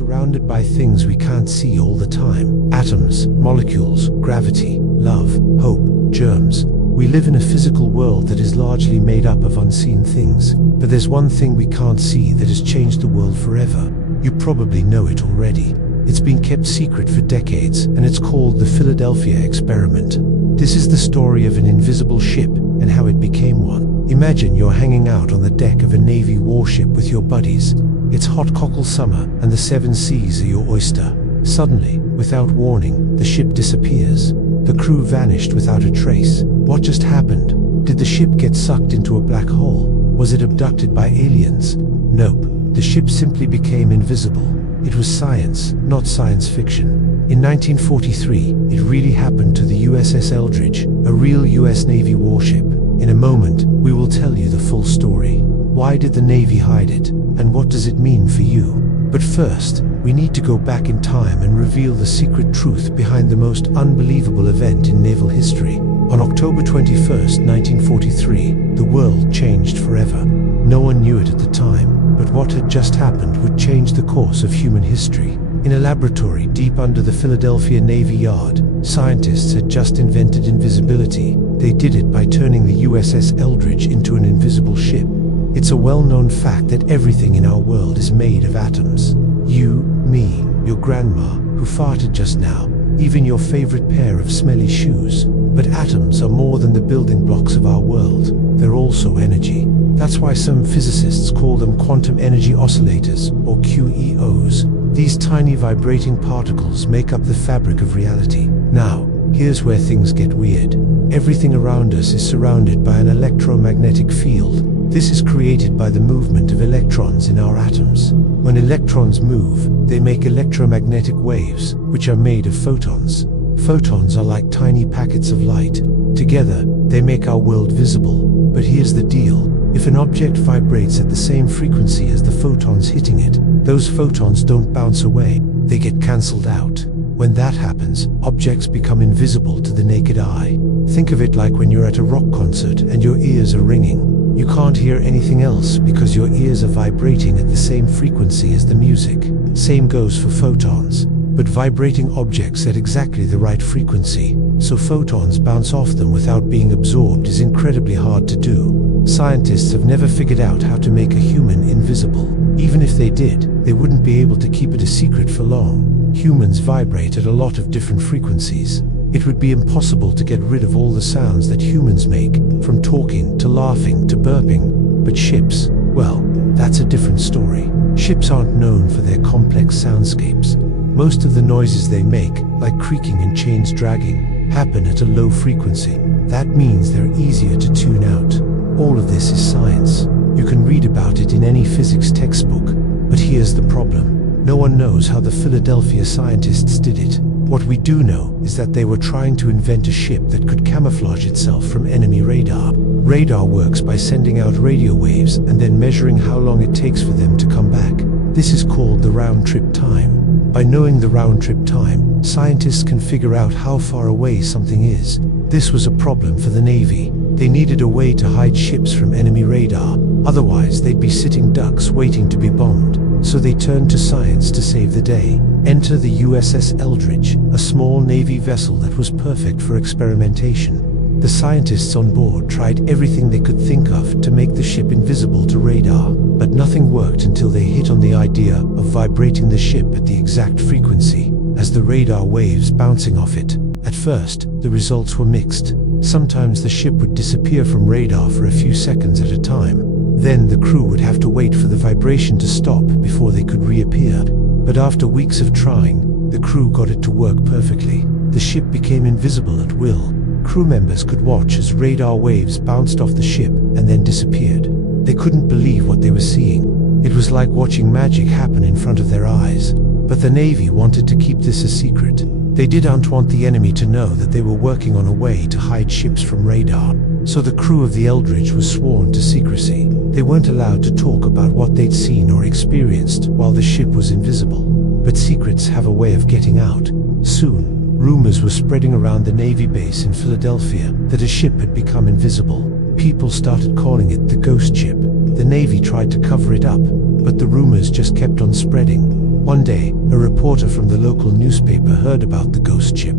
surrounded by things we can't see all the time. Atoms, molecules, gravity, love, hope, germs. We live in a physical world that is largely made up of unseen things. But there's one thing we can't see that has changed the world forever. You probably know it already. It's been kept secret for decades, and it's called the Philadelphia experiment. This is the story of an invisible ship and how it became one. Imagine you're hanging out on the deck of a Navy warship with your buddies. It's hot cockle summer, and the seven seas are your oyster. Suddenly, without warning, the ship disappears. The crew vanished without a trace. What just happened? Did the ship get sucked into a black hole? Was it abducted by aliens? Nope. The ship simply became invisible. It was science, not science fiction. In 1943, it really happened to the USS Eldridge, a real US Navy warship. In a moment, we will tell you the full story. Why did the Navy hide it? And what does it mean for you? But first, we need to go back in time and reveal the secret truth behind the most unbelievable event in naval history. On October 21st, 1943, the world changed forever. No one knew it at the time, but what had just happened would change the course of human history. In a laboratory deep under the Philadelphia Navy Yard, scientists had just invented invisibility. They did it by turning the USS Eldridge into an invisible ship. It's a well-known fact that everything in our world is made of atoms. You, me, your grandma, who farted just now, even your favorite pair of smelly shoes. But atoms are more than the building blocks of our world. They're also energy. That's why some physicists call them quantum energy oscillators, or QEOs. These tiny vibrating particles make up the fabric of reality. Now, here's where things get weird. Everything around us is surrounded by an electromagnetic field. This is created by the movement of electrons in our atoms. When electrons move, they make electromagnetic waves, which are made of photons. Photons are like tiny packets of light. Together, they make our world visible. But here's the deal. If an object vibrates at the same frequency as the photons hitting it, those photons don't bounce away. They get cancelled out. When that happens, objects become invisible to the naked eye. Think of it like when you're at a rock concert and your ears are ringing. You can't hear anything else because your ears are vibrating at the same frequency as the music. Same goes for photons. But vibrating objects at exactly the right frequency, so photons bounce off them without being absorbed, is incredibly hard to do. Scientists have never figured out how to make a human invisible. Even if they did, they wouldn't be able to keep it a secret for long. Humans vibrate at a lot of different frequencies. It would be impossible to get rid of all the sounds that humans make, from talking to laughing to burping. But ships, well, that's a different story. Ships aren't known for their complex soundscapes. Most of the noises they make, like creaking and chains dragging, happen at a low frequency. That means they're easier to tune out. All of this is science. You can read about it in any physics textbook. But here's the problem. No one knows how the Philadelphia scientists did it. What we do know is that they were trying to invent a ship that could camouflage itself from enemy radar. Radar works by sending out radio waves and then measuring how long it takes for them to come back. This is called the round-trip time. By knowing the round-trip time, scientists can figure out how far away something is. This was a problem for the Navy. They needed a way to hide ships from enemy radar. Otherwise, they'd be sitting ducks waiting to be bombed. So they turned to science to save the day. Enter the USS Eldridge, a small Navy vessel that was perfect for experimentation. The scientists on board tried everything they could think of to make the ship invisible to radar, but nothing worked until they hit on the idea of vibrating the ship at the exact frequency, as the radar waves bouncing off it. At first, the results were mixed. Sometimes the ship would disappear from radar for a few seconds at a time. Then the crew would have to wait for the vibration to stop before they could reappear. But after weeks of trying, the crew got it to work perfectly. The ship became invisible at will. Crew members could watch as radar waves bounced off the ship and then disappeared. They couldn't believe what they were seeing. It was like watching magic happen in front of their eyes. But the Navy wanted to keep this a secret. They didn't want the enemy to know that they were working on a way to hide ships from radar. So the crew of the Eldridge was sworn to secrecy. They weren't allowed to talk about what they'd seen or experienced while the ship was invisible. But secrets have a way of getting out. Soon, rumors were spreading around the Navy base in Philadelphia that a ship had become invisible. People started calling it the ghost ship. The Navy tried to cover it up, but the rumors just kept on spreading. One day, a reporter from the local newspaper heard about the ghost ship.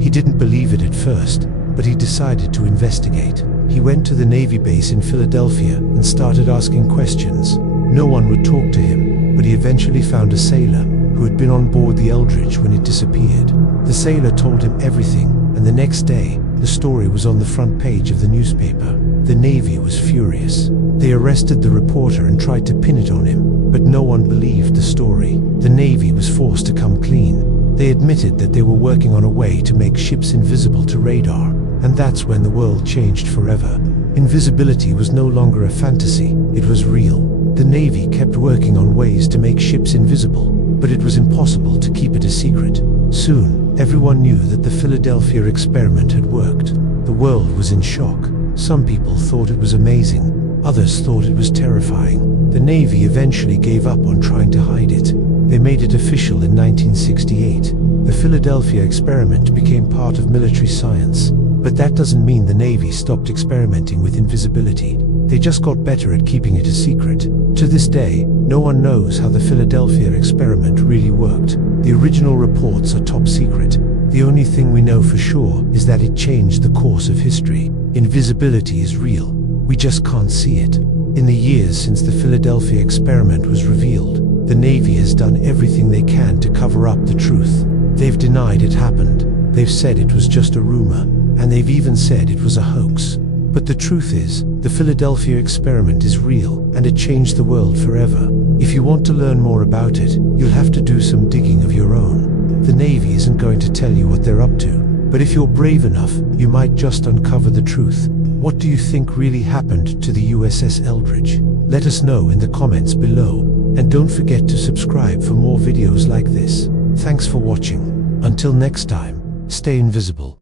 He didn't believe it at first, but he decided to investigate. He went to the Navy base in Philadelphia and started asking questions. No one would talk to him, but he eventually found a sailor who had been on board the Eldridge when it disappeared. The sailor told him everything, and the next day, the story was on the front page of the newspaper. The Navy was furious. They arrested the reporter and tried to pin it on him, but no one believed the story. The Navy was forced to come clean. They admitted that they were working on a way to make ships invisible to radar, and that's when the world changed forever. Invisibility was no longer a fantasy, it was real. The Navy kept working on ways to make ships invisible, but it was impossible to keep it a secret. Soon, everyone knew that the Philadelphia experiment had worked. The world was in shock. Some people thought it was amazing, others thought it was terrifying. The Navy eventually gave up on trying to hide it. They made it official in 1968. The Philadelphia experiment became part of military science, but that doesn't mean the Navy stopped experimenting with invisibility. They just got better at keeping it a secret. To this day, no one knows how the Philadelphia experiment really worked. The original reports are top secret. The only thing we know for sure is that it changed the course of history. Invisibility is real. We just can't see it. In the years since the Philadelphia experiment was revealed, the Navy has done everything they can to cover up the truth. They've denied it happened. They've said it was just a rumor, and they've even said it was a hoax. But the truth is, the Philadelphia experiment is real, and it changed the world forever. If you want to learn more about it, you'll have to do some digging of your own. The Navy isn't going to tell you what they're up to, but if you're brave enough, you might just uncover the truth. What do you think really happened to the USS Eldridge? Let us know in the comments below, and don't forget to subscribe for more videos like this. Thanks for watching. Until next time, stay invisible.